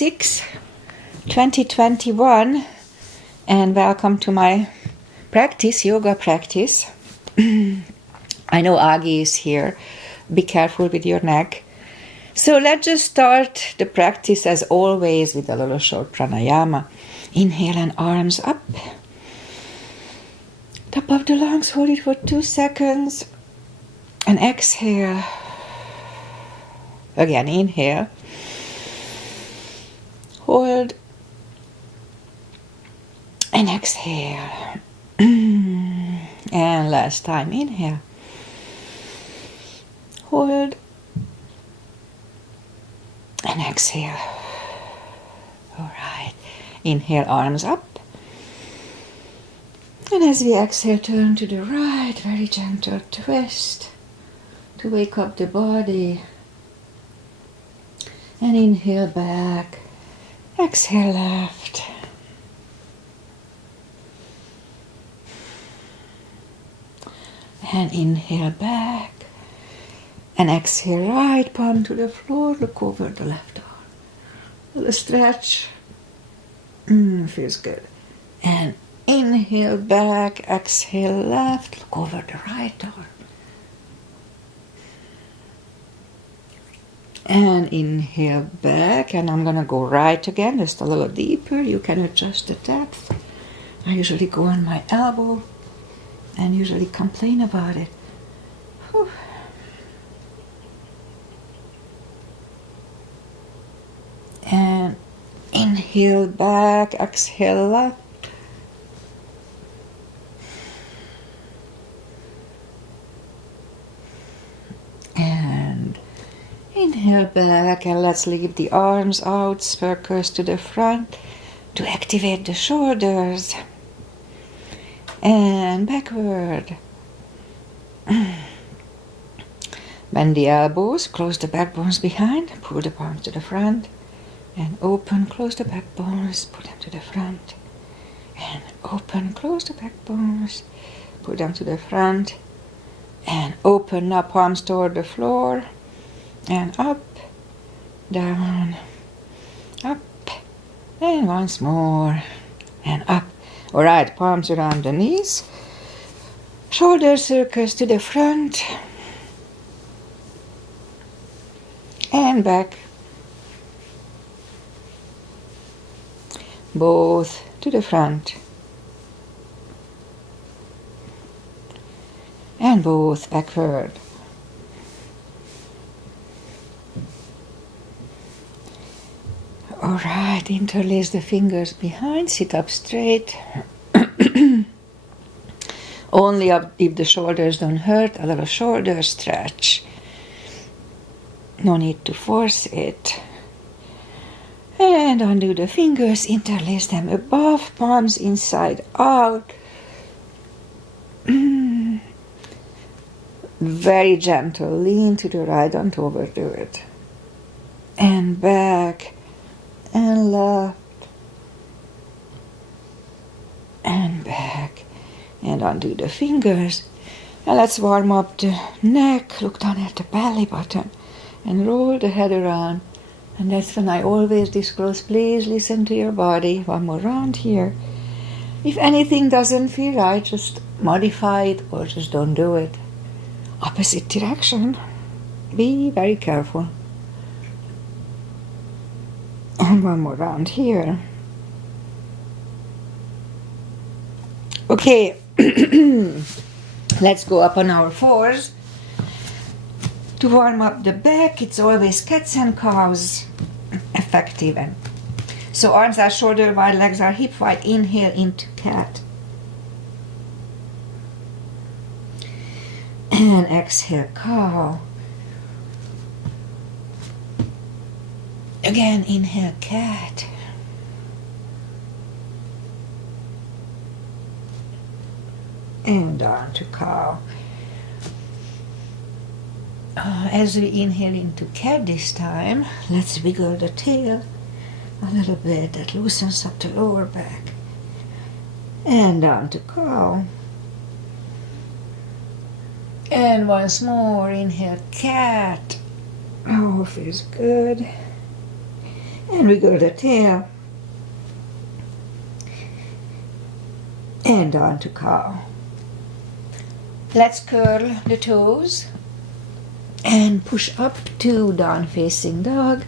6, 2021, and welcome to my yoga practice. I know Agi is here. Be careful with your neck. So let's just start the practice as always with a little short pranayama. Inhale and arms up. Top of the lungs, hold it for 2 seconds. And exhale. Again, inhale. Hold. And exhale. And last time, inhale. Hold. And exhale. All right. Inhale, arms up. And as we exhale, turn to the right, very gentle twist to wake up the body. And inhale back. Exhale left. And inhale back. And exhale right, palm to the floor, look over the left arm. Little stretch. Feels good. And inhale back, exhale left, look over the right arm. And inhale back, and I'm gonna go right again, just a little deeper. You can adjust the depth. I usually go on my elbow and usually complain about it. Whew. And inhale back, exhale left. And inhale back, and let's leave the arms out, circles to the front to activate the shoulders. And backward. Bend the elbows, close the back bones behind, pull the palms to the front. And open, close the back bones, pull them to the front. And open, close the back bones, pull them to the front. And open, now palms toward the floor. And up, down, up, and once more, and up. All right, palms around the knees. Shoulder circles to the front. And back. Both to the front. And both backward. All right, interlace the fingers behind, sit up straight. Only up if the shoulders don't hurt, a little shoulder stretch. No need to force it. And undo the fingers, interlace them above, palms inside out. Very gentle, lean to the right, don't overdo it. And back. And left, and back, and undo the fingers. And let's warm up the neck, look down at the belly button, and roll the head around. And that's when I always disclose, please listen to your body. One more round here. If anything doesn't feel right, just modify it or just don't do it. Opposite direction. Be very careful. And one more round here. Okay, let's go up on our fours. To warm up the back, it's always cats and cows, effective. So arms are shoulder wide, legs are hip wide. Inhale into cat. And exhale, cow. Again, inhale, cat. And down to cow. As we inhale into cat this time, let's wiggle the tail a little bit. That loosens up the lower back. And down to cow. And once more, inhale, cat. Oh, feels good. And wiggle the tail. And down to cow. Let's curl the toes and push up to down facing dog.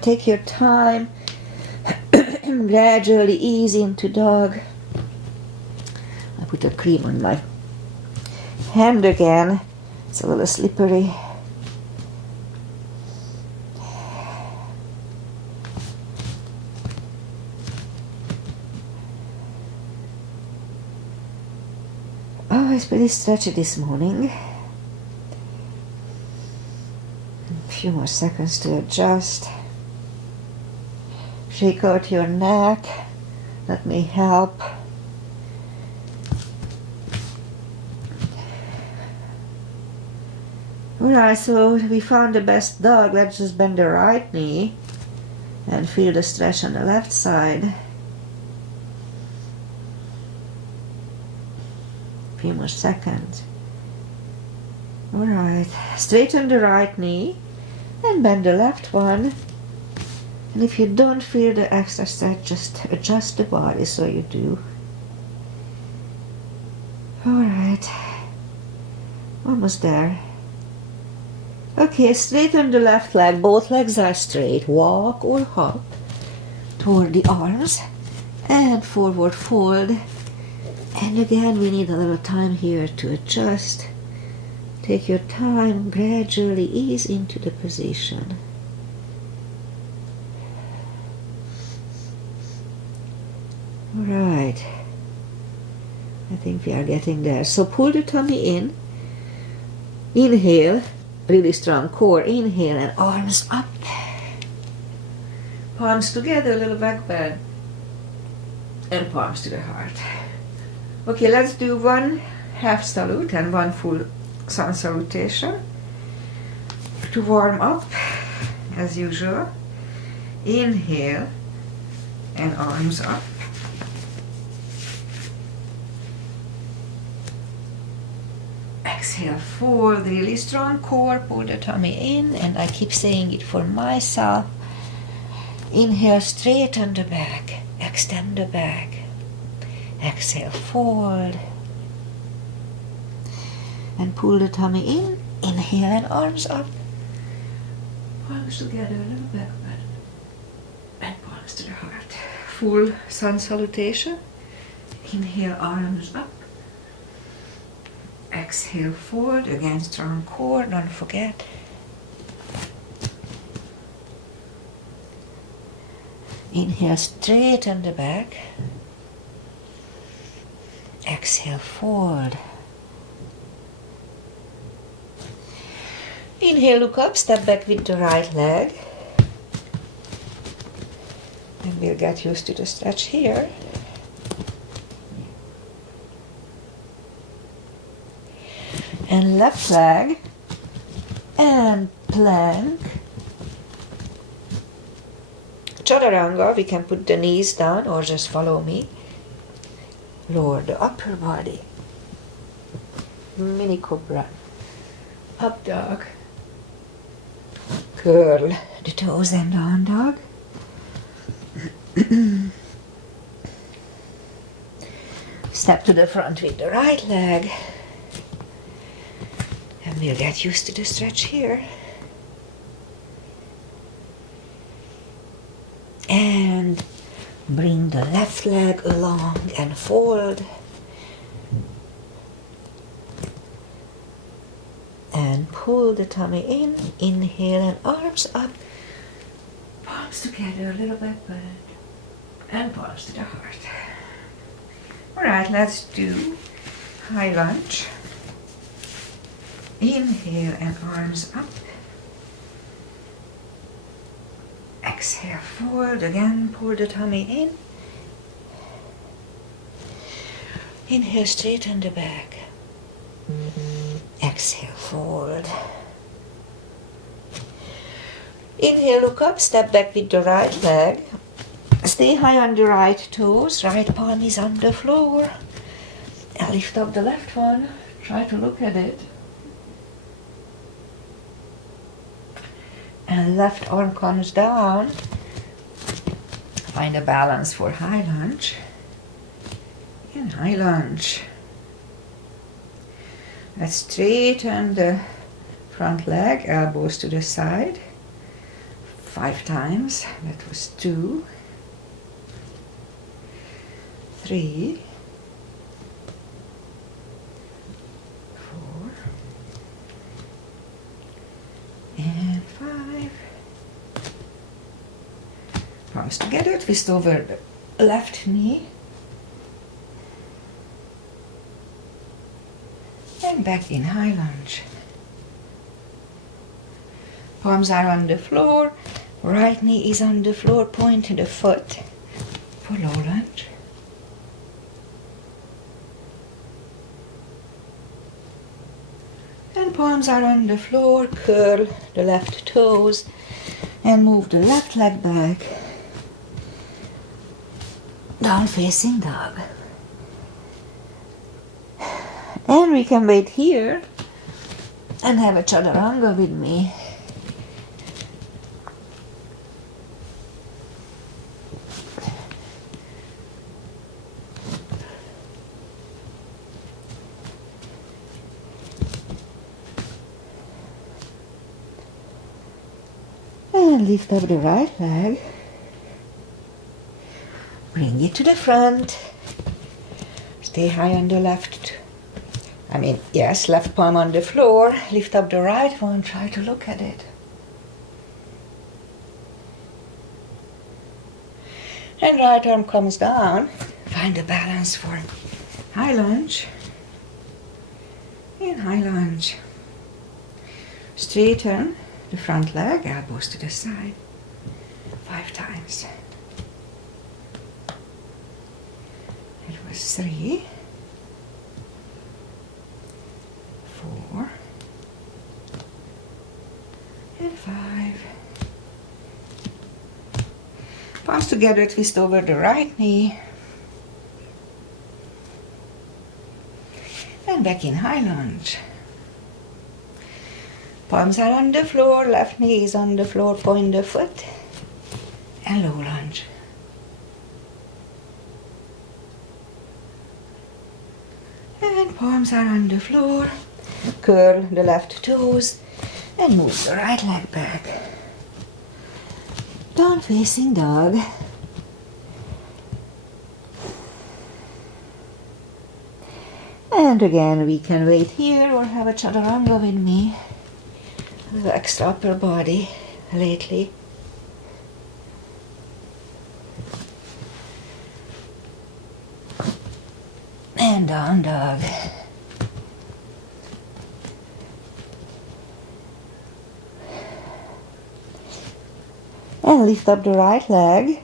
Take your time. Gradually ease into dog. I put a cream on my hand again. It's a little slippery. Oh, it's pretty stretchy this morning. A few more seconds to adjust. Shake out your neck. Let me help. Alright, so we found the best dog. Let's just bend the right knee and feel the stretch on the left side. Few more seconds. Alright, straighten the right knee and bend the left one. And if you don't feel the extra stretch, just adjust the body so you do. Alright, almost there. Okay, straighten the left leg, both legs are straight. Walk or hop toward the arms and forward fold. And again, we need a little time here to adjust. Take your time, gradually ease into the position. Alright, I think we are getting there. So pull the tummy in, inhale, really strong core, inhale and arms up. Palms together, a little back bend, and palms to the heart. Okay, let's do one half salute and one full sun salutation. To warm up, as usual, inhale and arms up. Exhale, fold, really strong core, pull the tummy in, and I keep saying it for myself. Inhale, straighten the back, extend the back. Exhale, fold. And pull the tummy in, inhale and arms up. Palms together, a little back bend. And palms to the heart. Full sun salutation. Inhale, arms up. Exhale, forward, again strong core, don't forget. Inhale, straighten the back. Exhale, forward. Inhale, look up, step back with the right leg. And we'll get used to the stretch here. And left leg and plank. Chaturanga, we can put the knees down or just follow me. Lower the upper body. Mini cobra. Up dog. Curl the toes and down dog. Step to the front with the right leg. And we'll get used to the stretch here. And bring the left leg along and fold. And pull the tummy in. Inhale and arms up. Palms together, a little back bend. And palms to the heart. Alright, let's do high lunge. Inhale and arms up. Exhale, forward, again, pull the tummy in. Inhale, straighten the back. Exhale, forward. Inhale, look up, step back with the right leg. Stay high on the right toes, right palm is on the floor. And lift up the left one, try to look at it. And left arm comes down. Find a balance for high lunge. And high lunge. Let's straighten the front leg, elbows to the side. 5 times. That was 2, 3, 4, and 5. Palms together, twist over the left knee. And back in high lunge. Palms are on the floor. Right knee is on the floor, point to the foot for low lunge. And palms are on the floor, curl the left toes and move the left leg back. Down facing dog. And we can wait here and have a chaturanga with me. And lift up the right leg. Bring it to the front. Stay high on the left. Left palm on the floor. Lift up the right one. Try to look at it. And right arm comes down. Find a balance for high lunge. And high lunge. Straighten the front leg, elbows to the side. 5 times. It was 3, 4, and 5. Palms together, twist over the right knee. And back in high lunge. Palms are on the floor, left knee is on the floor, point the foot, and low lunge. And palms are on the floor, curl the left toes, and move the right leg back. Down facing dog. And again, we can wait here or have a chaturanga with me. A little extra upper body lately. And down dog. And lift up the right leg.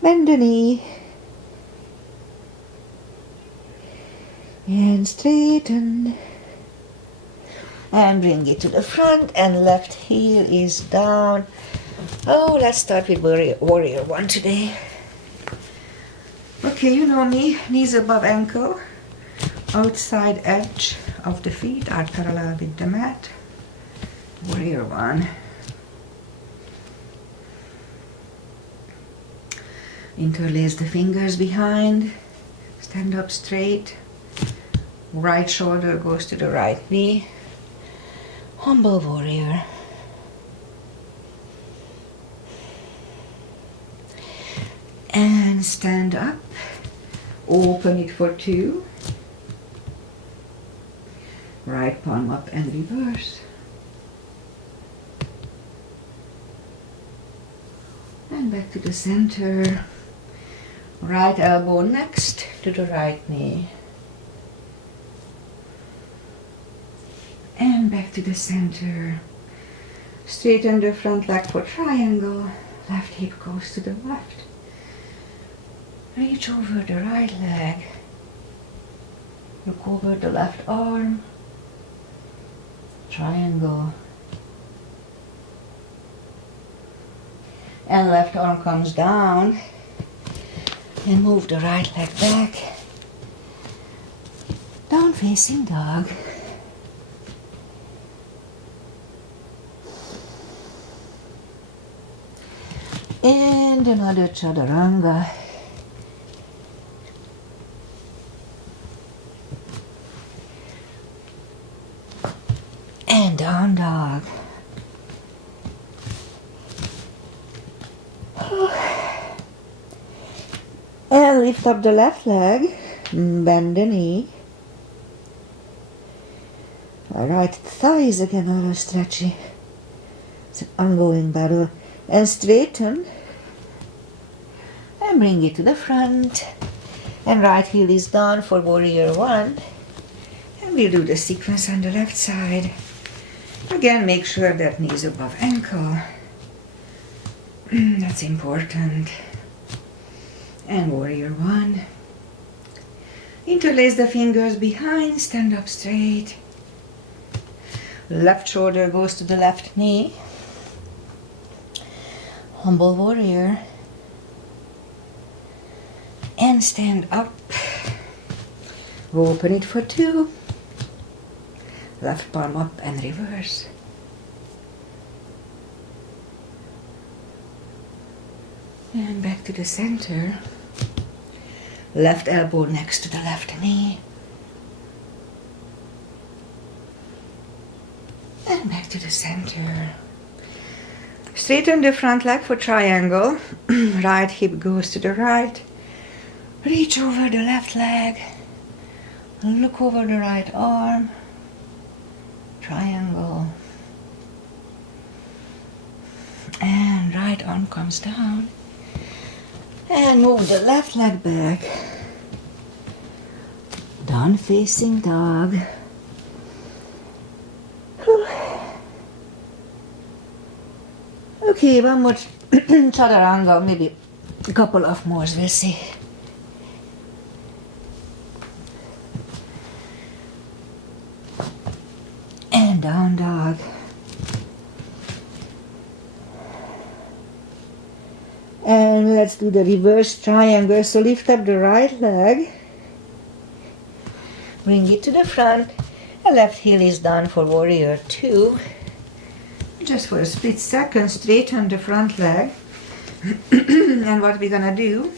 Bend the knee. And straighten. And bring it to the front, and left heel is down. Oh, let's start with warrior 1 today. Okay, you know me, knees above ankle, outside edge of the feet are parallel with the mat. Warrior 1. Interlace the fingers behind, stand up straight. Right shoulder goes to the right knee. Humble warrior. And stand up. Open it for 2. Right palm up and reverse. And back to the center. Right elbow next to the right knee. And back to the center. Straighten the front leg for triangle. Left hip goes to the left. Reach over the right leg. Look over the left arm. Triangle. And left arm comes down. And move the right leg back. Down facing dog. And another chaturanga. And down dog. And lift up the left leg, bend the knee. Right thigh is again a little stretchy. It's an ongoing battle. And straighten. And bring it to the front. And right heel is down for warrior one. And we'll do the sequence on the left side. Again, make sure that knee is above ankle. That's important. And warrior one. Interlace the fingers behind, stand up straight. Left shoulder goes to the left knee. Humble warrior. And stand up. Open it for two. Left palm up and reverse. And back to the center. Left elbow next to the left knee. And back to the center. Straighten the front leg for triangle. Right hip goes to the right. Reach over the left leg. Look over the right arm. Triangle. And right arm comes down. And move the left leg back. Down facing dog. Okay, one more chaturanga, maybe a couple of more, we'll see. And down dog. And let's do the reverse triangle. So lift up the right leg. Bring it to the front. The left heel is down for warrior two. Just for a split second, straighten the front leg. And what we're gonna do,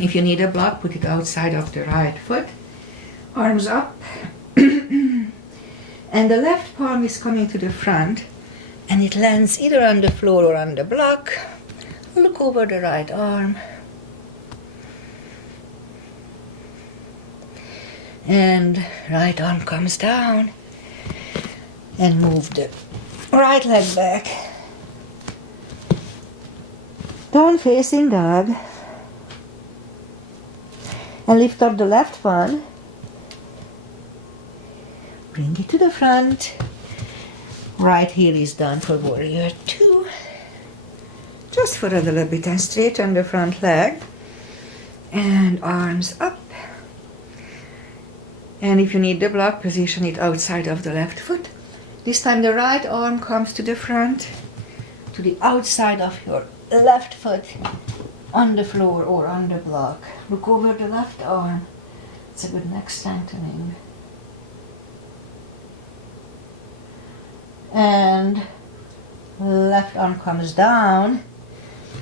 if you need a block, put it outside of the right foot. Arms up. And the left palm is coming to the front. And it lands either on the floor or on the block. Look over the right arm. And right arm comes down. And move the right leg back. Down facing dog. And lift up the left one. Bring it to the front. Right heel is down for warrior two. Just for a little bit, and straighten the front leg. And arms up. And if you need the block, position it outside of the left foot. This time the right arm comes to the front, to the outside of your left foot, on the floor or on the block. Look over the left arm. It's a good neck strengthening. And left arm comes down,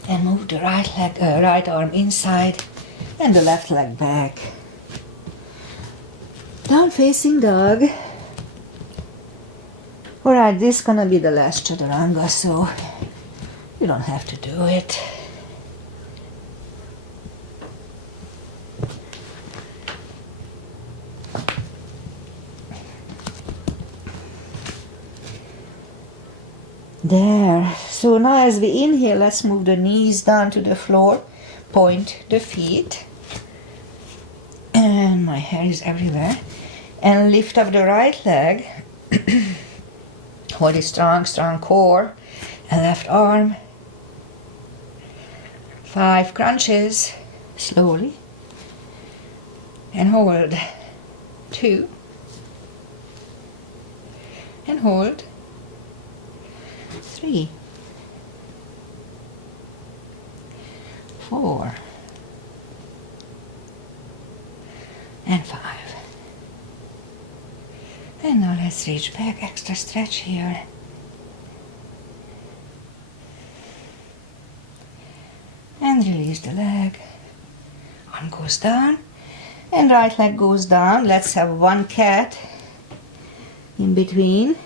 and move the right arm inside, and the left leg back. Down facing dog. Alright, this is gonna be the last chaturanga, so you don't have to do it. There. So now as we inhale, let's move the knees down to the floor, point the feet, and my hair is everywhere, and lift up the right leg. Hold a strong, strong core, and left arm. 5 crunches, slowly, and hold. 2, and hold. 3, 4, and 5. And now let's reach back, extra stretch here. And release the leg. Arm goes down. And right leg goes down. Let's have one cat in between.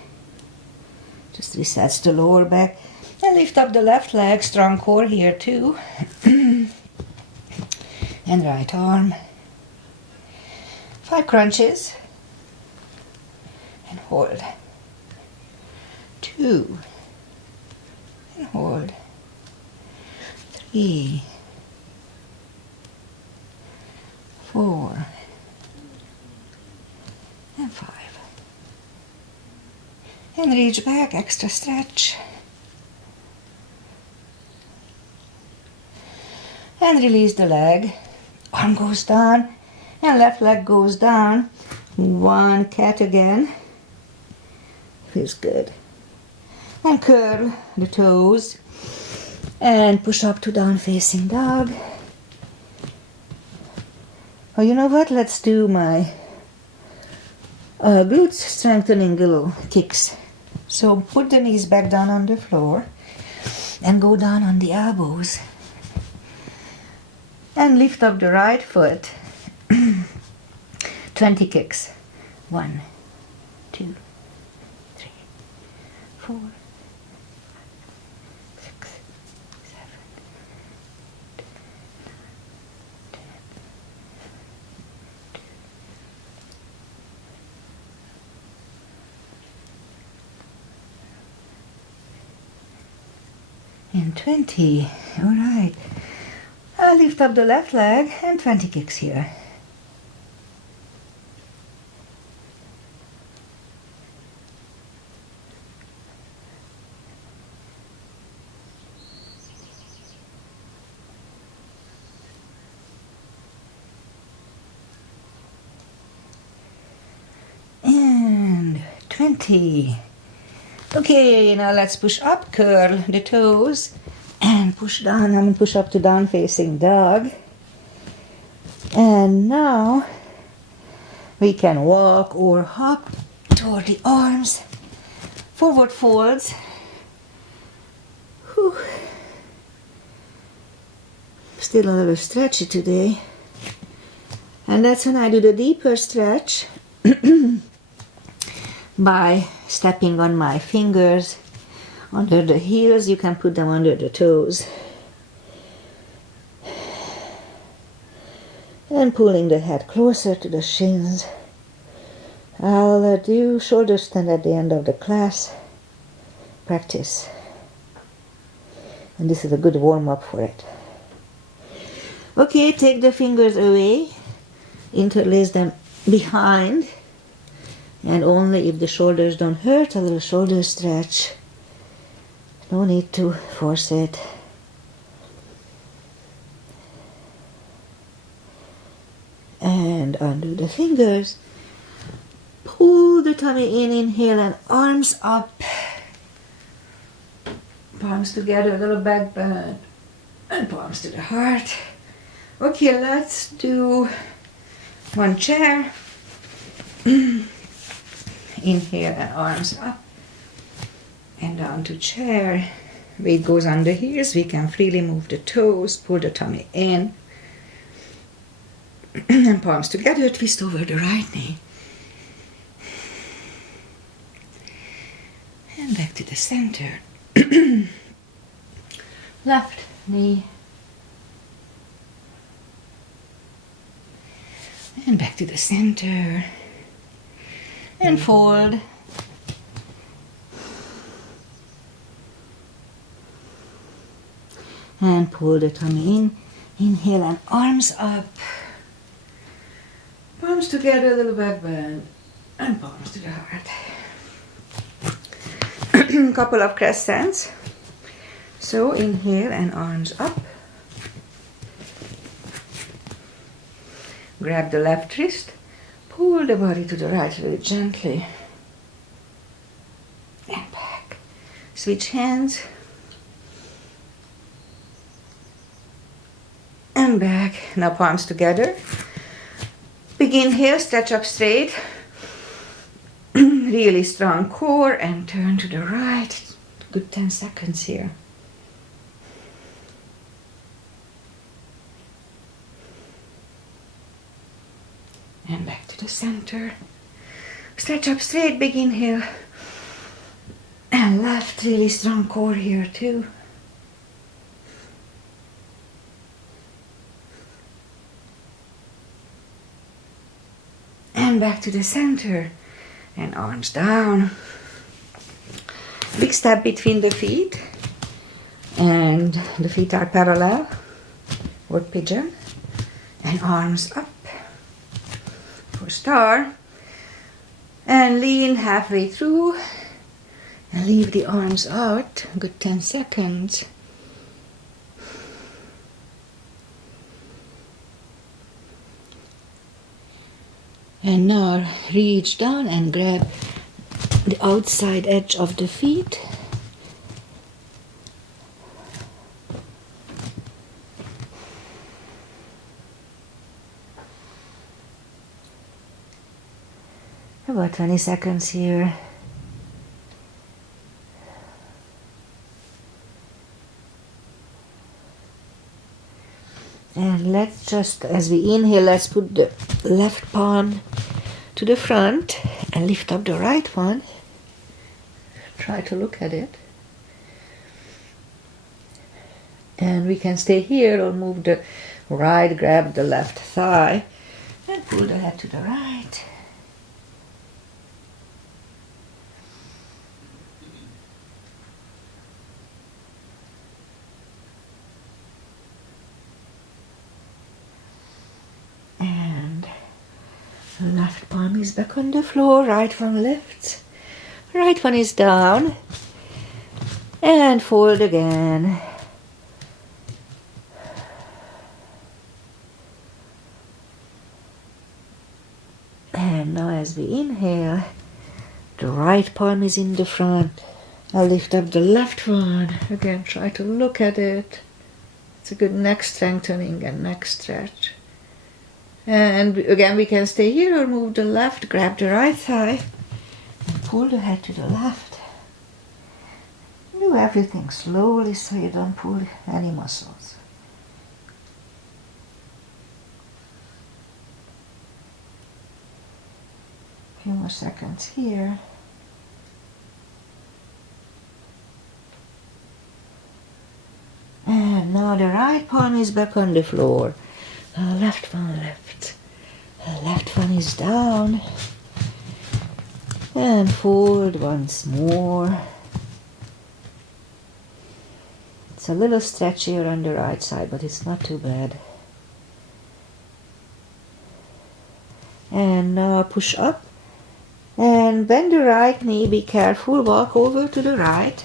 Just resets the lower back. And lift up the left leg. Strong core here too. And right arm. 5 crunches. And hold. 2. And hold. 3. 4. And 5. And reach back, extra stretch. And release the leg. Arm goes down and left leg goes down. One cat again. Feels good. And curl the toes. And push up to down facing dog. Oh, you know what? Let's do my glutes strengthening little kicks. So put the knees back down on the floor and go down on the elbows. And lift up the right foot. 20 kicks. 1, 2, 3, 4, 6, 7, 8, 10, and 20. All right. I'll lift up the left leg and 20 kicks here. And 20. Okay, now let's push up, curl the toes. And push down, push up to down facing dog. And now we can walk or hop toward the arms. Forward folds. Whew. Still a little stretchy today. And that's when I do the deeper stretch by stepping on my fingers under the heels. You can put them under the toes. And pulling the head closer to the shins. I'll do shoulder stand at the end of the class. Practice. And this is a good warm-up for it. Okay, take the fingers away. Interlace them behind. And only if the shoulders don't hurt, a little shoulder stretch. No need to force it. And undo the fingers. Pull the tummy in, inhale, and arms up. Palms together, a little back bend. And palms to the heart. Okay, let's do one chair. Inhale and arms up. And down to chair. Weight goes under heels. We can freely move the toes. Pull the tummy in. And palms together. Twist over the right knee. And back to the center. Left knee. And back to the center. And fold. And pull the tummy in. Inhale and arms up. Palms together, a little back bend. And palms to the heart. Couple of crescents. So inhale and arms up. Grab the left wrist. Pull the body to the right really gently. And back. Switch hands. And back. Now palms together. Big inhale, stretch up straight. Really strong core and turn to the right. Good 10 seconds here. to the center. Stretch up straight, big inhale. And left, really strong core here too. And back to the center. And arms down. Big step between the feet. And the feet are parallel. Or pigeon. And arms up. For star. And lean halfway through. And leave the arms out. Good 10 seconds. And now reach down and grab the outside edge of the feet. About 20 seconds here. And let's just, as we inhale, let's put the left palm to the front and lift up the right one. Try to look at it. And we can stay here or move the right, grab the left thigh and pull the head to the right. Left palm is back on the floor, right one lifts, right one is down, and fold again. And now as we inhale, the right palm is in the front. I'll lift up the left one. Again, try to look at it. It's a good neck strengthening and neck stretch. And again, we can stay here or move the left, grab the right thigh, and pull the head to the left. Do everything slowly so you don't pull any muscles. A few more seconds here. And now the right palm is back on the floor. Left one left. Left one is down. And fold once more. It's a little stretchier on the right side, but it's not too bad. And now push up. And bend the right knee, be careful, walk over to the right.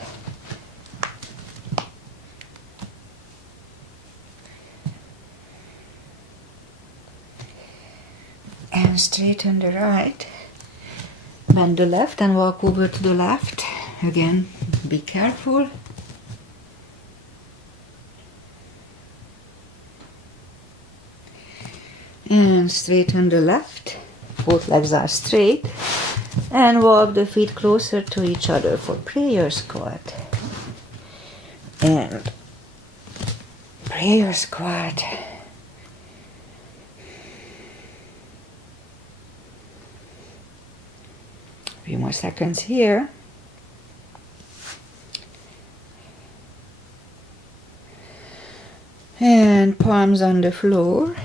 And straighten the right. Bend the left and walk over to the left. Again, be careful. And straighten the left. Both legs are straight. And walk the feet closer to each other for prayer squat. And prayer squat. A few more seconds here. And palms on the floor.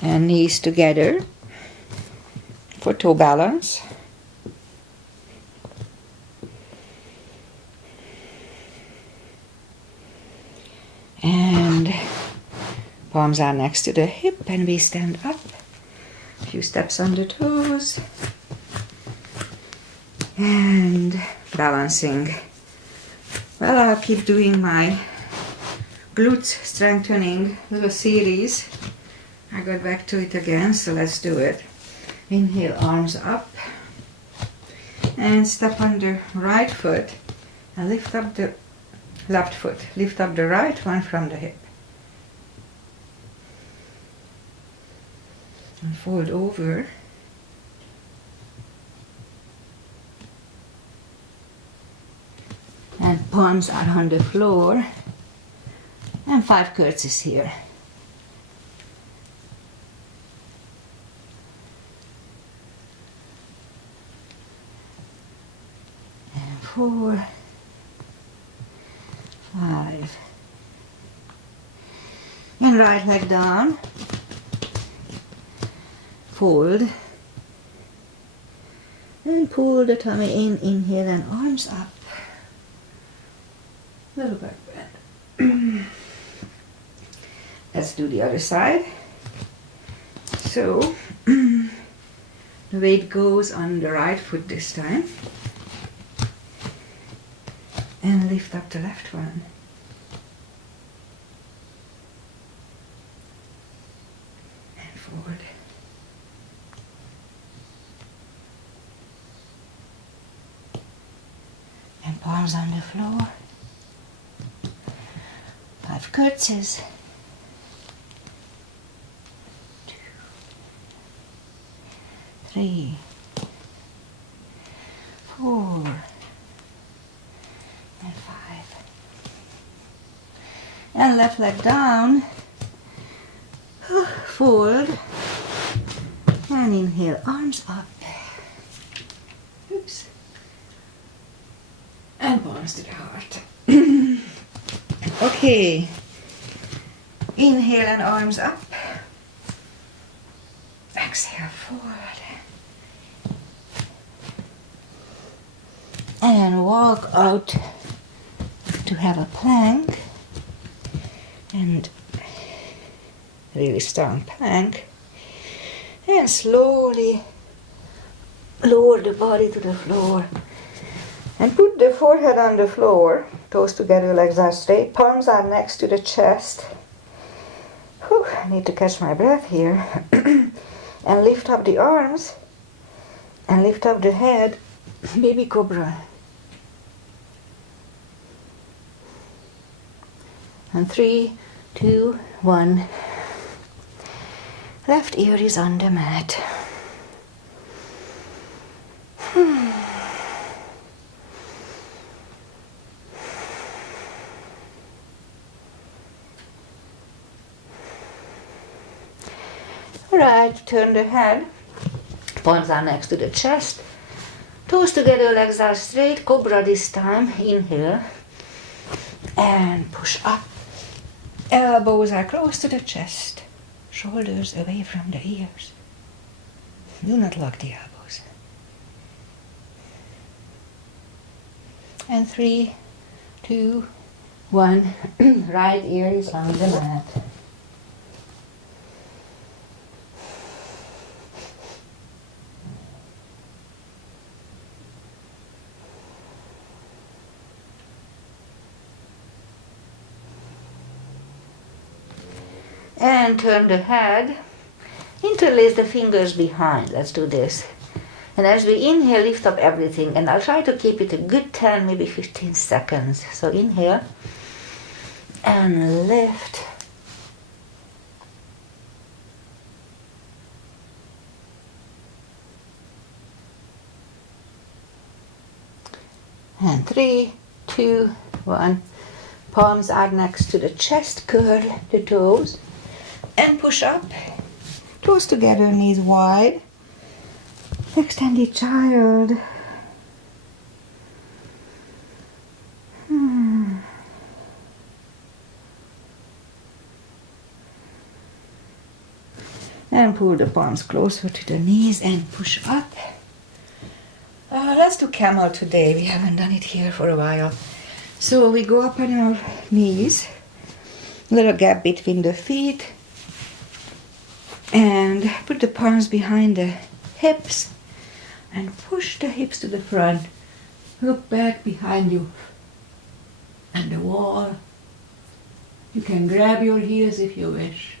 And knees together for toe balance. And palms are next to the hip and we stand up. A few steps on the toes. And balancing. Well, I'll keep doing my glutes strengthening little series. I got back to it again, so let's do it. Inhale, arms up. And step on the right foot. And lift up the left foot. Lift up the right one from the hip. And fold over. And palms are on the floor. And 5 curtsies here. 4, 5. And right leg down. Fold. And pull the tummy in, inhale and arms up. Little back bend. Let's do the other side. So, the weight goes on the right foot this time. And lift up the left one. And forward. And palms on the floor. 5 curtsies. 2, 3, 4, and 5. And left leg down. Fold. And inhale, arms up. Oops. And palms to the heart. Okay. Inhale and arms up. Exhale, forward. And walk out to have a plank. And really strong plank. And slowly lower the body to the floor. And put the forehead on the floor, toes together, legs are straight, palms are next to the chest. Whew, I need to catch my breath here. And lift up the arms, and lift up the head, baby cobra. And 3, 2, 1. Left ear is on the mat. Alright, turn the head, palms are next to the chest, toes together, legs are straight, cobra this time, inhale, and push up, elbows are close to the chest, shoulders away from the ears, do not lock the elbows, and 3, 2, 1, right ear is on the mat. And turn the head, interlace the fingers behind. Let's do this. And as we inhale, lift up everything. And I'll try to keep it a good 10, maybe 15 seconds. So inhale and lift. And 3, 2, 1. Palms are next to the chest, curl the toes. And push up, toes together, knees wide, extended child. And pull the palms closer to the knees and push up. Let's do camel today, we haven't done it here for a while. So we go up on our knees, little gap between the feet. And put the palms behind the hips and push the hips to the front. Look back behind you and the wall. You can grab your heels if you wish.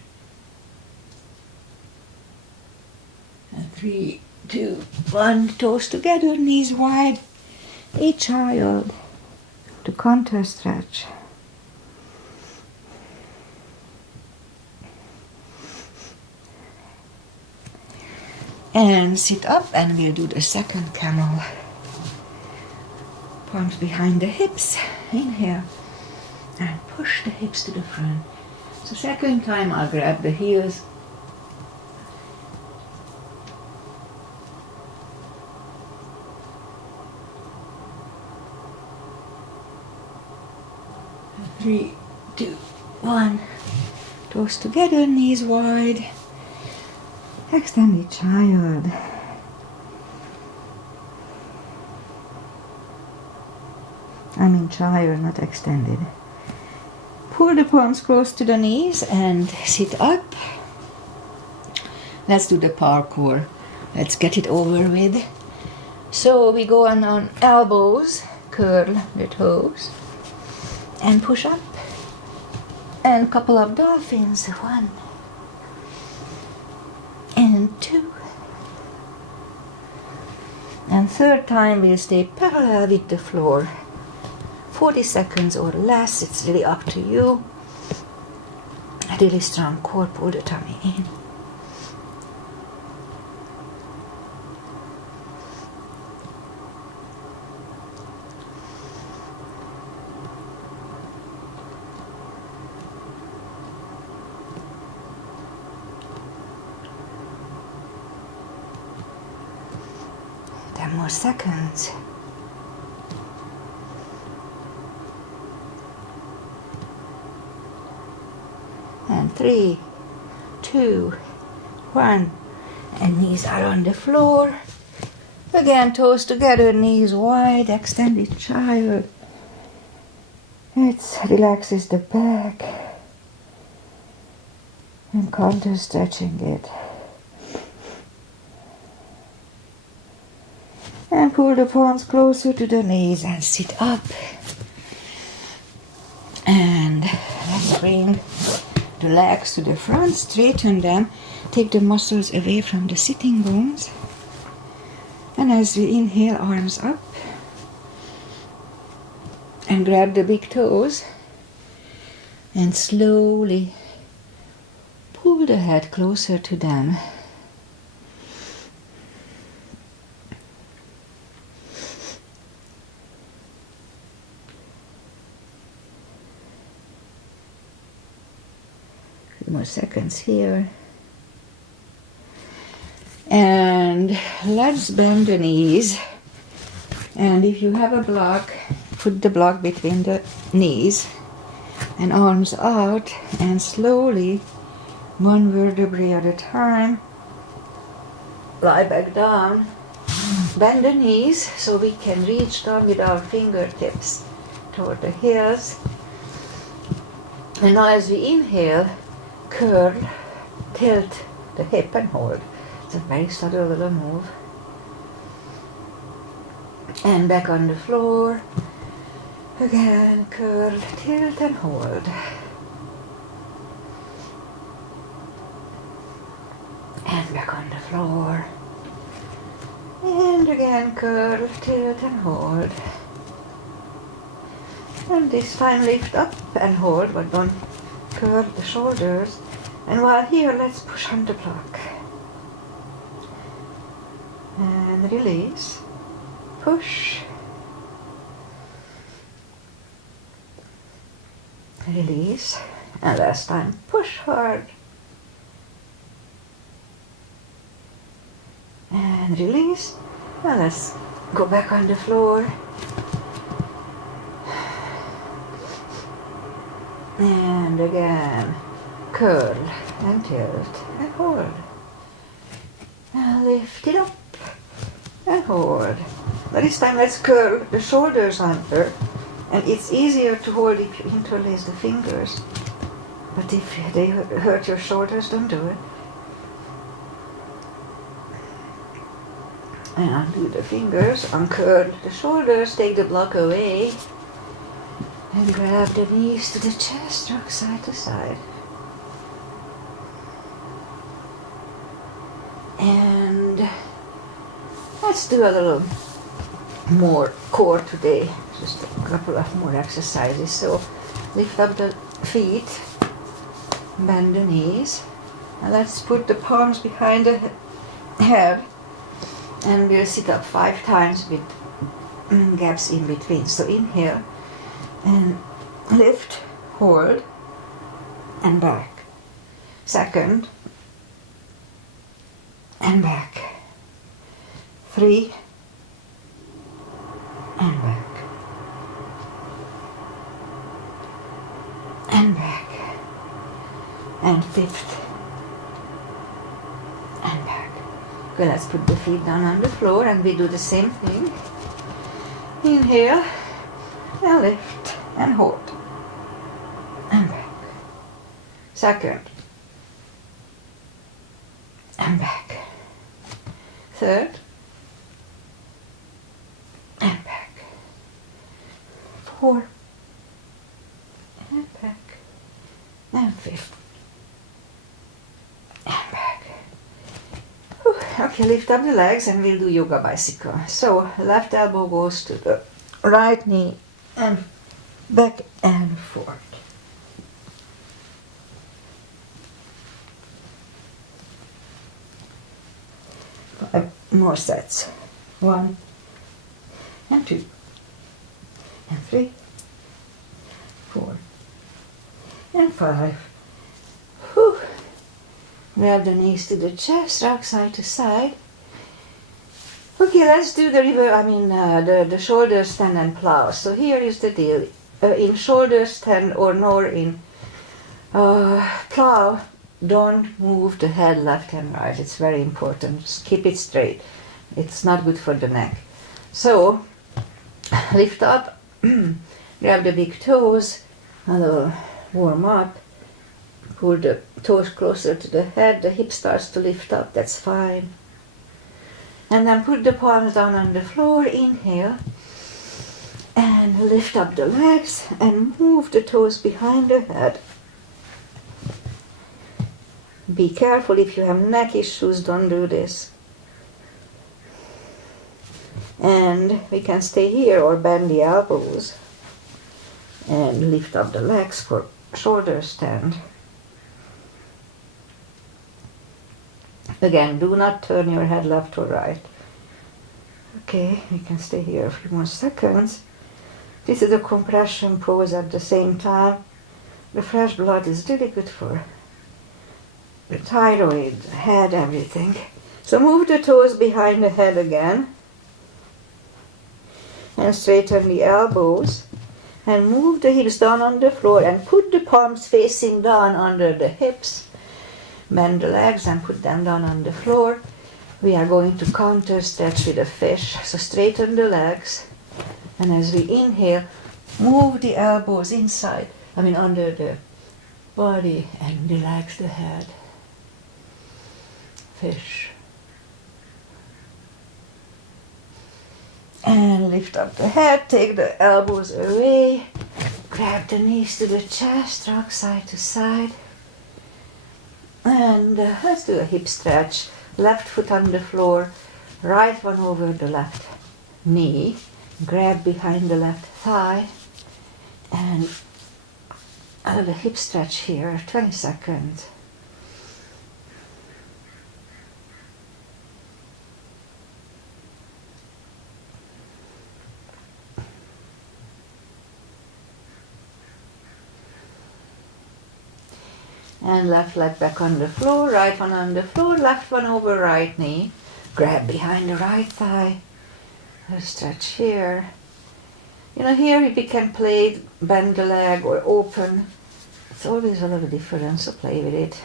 And 3, 2, 1, toes together, knees wide. A child to counter stretch. And sit up and we'll do the second camel. Palms behind the hips. Inhale. And push the hips to the front. So second time I'll grab the heels. 3, 2, 1. Toes together, knees wide. Extended child. I mean child, not extended. Pull the palms close to the knees and sit up. Let's do the parkour. Let's get it over with. So we go on elbows, curl the toes, and push up. And couple of dolphins. 1 and 2. And third time we'll stay parallel with the floor. 40 seconds or less, it's really up to you. A really strong core, pull the tummy in. More seconds. And 3, 2, 1. And knees are on the floor. Again, toes together, knees wide, extended child. It relaxes the back and counter stretching it. And pull the palms closer to the knees and sit up. And let's bring the legs to the front, straighten them, take the muscles away from the sitting bones. And as we inhale, arms up. And grab the big toes. And slowly pull the head closer to them. More seconds here. And let's bend the knees. And if you have a block, put the block between the knees and arms out, and slowly, one vertebrae at a time, lie back down. Bend the knees so we can reach down with our fingertips toward the heels. And now as we inhale, curl, tilt the hip and hold. It's a very subtle little move. And back on the floor. Again, curl, tilt and hold. And back on the floor. And again, curl, tilt and hold. And this time lift up and hold, but don't curl the shoulders. And while here, let's push on the block. And release. Push. Release. And last time, push hard. And release. And let's go back on the floor. And again, curl and tilt and hold. And lift it up and hold. But this time let's curl the shoulders under. And it's easier to hold if you interlace the fingers. But if they hurt your shoulders, don't do it. And undo the fingers, uncurl the shoulders, take the block away. And grab the knees to the chest, rock side to side. And let's do a little more core today. Just a couple of more exercises. So lift up the feet, bend the knees. And let's put the palms behind the head. And we'll sit up 5 times with gaps in between. So inhale. And lift, hold, and back. Second, and back. 3, and back. and fifth, and back. Okay, let's put the feet down on the floor and we do the same thing. Inhale and lift and hold and back. Second and back. Third and back. 4 and back. And 5th and back. Whew. Okay, lift up the legs and we'll do yoga bicycle. So left elbow goes to the right knee and back and forth. 5 more sets. 1 and 2 and 3, 4 and 5. Whew. Grab the knees to the chest, rock side to side. Okay, let's do the shoulder stand and plow. So here is the deal. In shoulder stand or nor in plow, don't move the head left and right. It's very important. Just keep it straight. It's not good for the neck. So lift up, grab the big toes, a little warm up, pull the toes closer to the head, the hip starts to lift up, that's fine. And then put the palms down on the floor, inhale, and lift up the legs and move the toes behind the head. Be careful, if you have neck issues, don't do this. And we can stay here or bend the elbows and lift up the legs for shoulder stand. Again, do not turn your head left or right. Okay, we can stay here a few more seconds. This is a compression pose at the same time. The fresh blood is really good for the thyroid, head, everything. So move the toes behind the head again. And straighten the elbows. And move the hips down on the floor and put the palms facing down under the hips. Bend the legs and put them down on the floor. We are going to counter stretch with a fish. So straighten the legs. And as we inhale, move the elbows inside, under the body and relax the head. Fish. And lift up the head, take the elbows away, grab the knees to the chest, rock side to side. And let's do a hip stretch. Left foot on the floor, right one over the left knee. Grab behind the left thigh. And a little hip stretch here, 20 seconds. And left leg back on the floor, right one on the floor, left one over right knee. Grab behind the right thigh. A stretch here. Here we can play, bend the leg or open. It's always a little different, so play with it.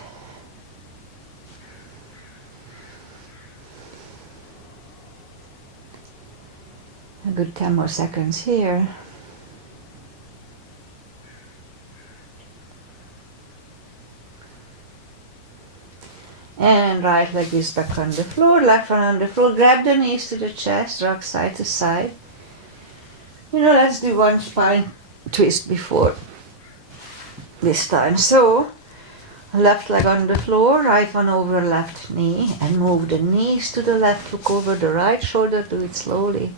A good 10 more seconds here. And right leg is back on the floor, left one on the floor. Grab the knees to the chest, rock side to side. Let's do one spine twist before this time. So, left leg on the floor, right one over left knee, and move the knees to the left, look over the right shoulder, do it slowly.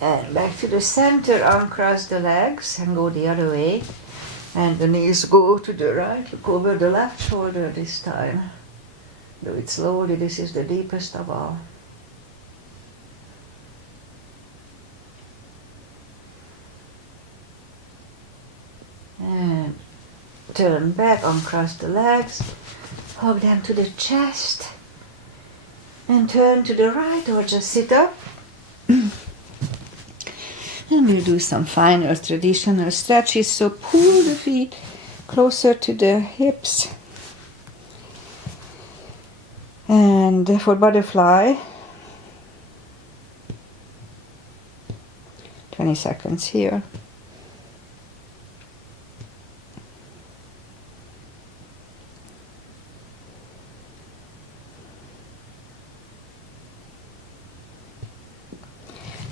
And back to the center, uncross the legs and go the other way. And the knees go to the right, look over the left shoulder this time. Do it slowly, this is the deepest of all. And turn back, uncross the legs, hug them to the chest. And turn to the right or just sit up. And we'll do some final traditional stretches. So pull the feet closer to the hips. And for butterfly, 20 seconds here.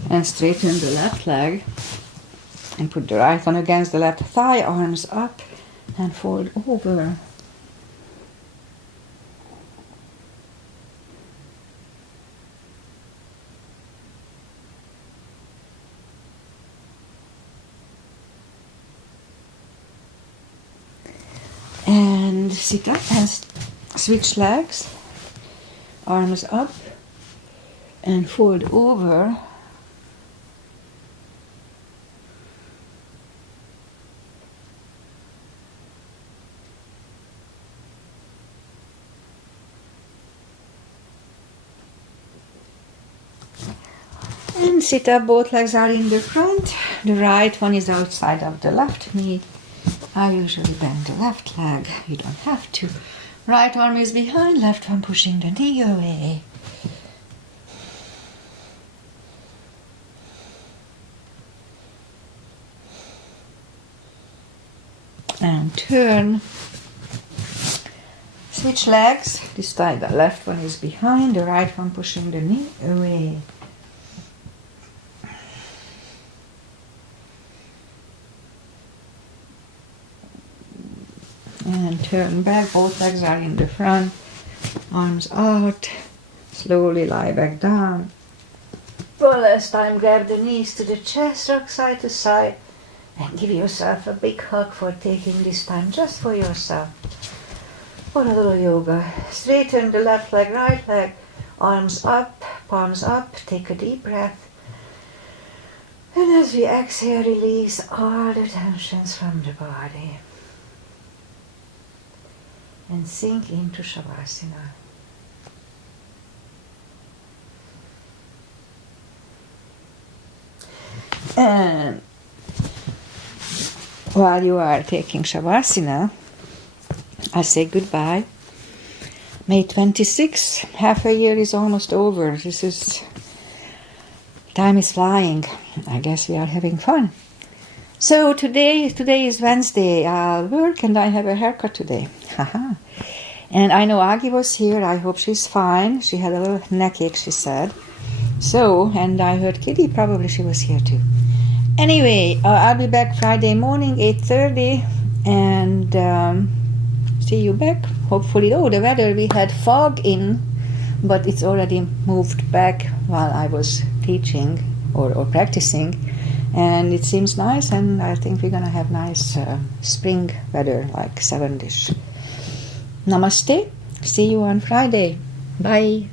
And straighten the left leg and put the right one against the left thigh, arms up and fold over. And sit up and switch legs, arms up and fold over. And sit up, both legs are in the front. The right one is outside of the left knee. I usually bend the left leg. You don't have to. Right arm is behind, left one pushing the knee away. And turn. Switch legs. This time the left one is behind, the right one pushing the knee away. And turn back, both legs are in the front, arms out, slowly lie back down. One last time, grab the knees to the chest, rock side to side, and give yourself a big hug for taking this time just for yourself. For a little yoga. Straighten the left leg, right leg, arms up, palms up, take a deep breath. And as we exhale, release all the tensions from the body. And sink into Shavasana. And while you are taking Shavasana, I say goodbye. May 26, half a year is almost over. Time is flying. I guess we are having fun. So today is Wednesday. I'll work and I have a haircut today. Haha. And I know Agi was here. I hope she's fine. She had a little neck ache, she said. So, and I heard Kitty, probably she was here too. Anyway, I'll be back Friday morning, 8:30. And see you back, hopefully. Oh, the weather, we had fog in, but it's already moved back while I was teaching or practicing. And it seems nice, and I think we're gonna have nice spring weather, like 7-ish. Namaste. See you on Friday. Bye.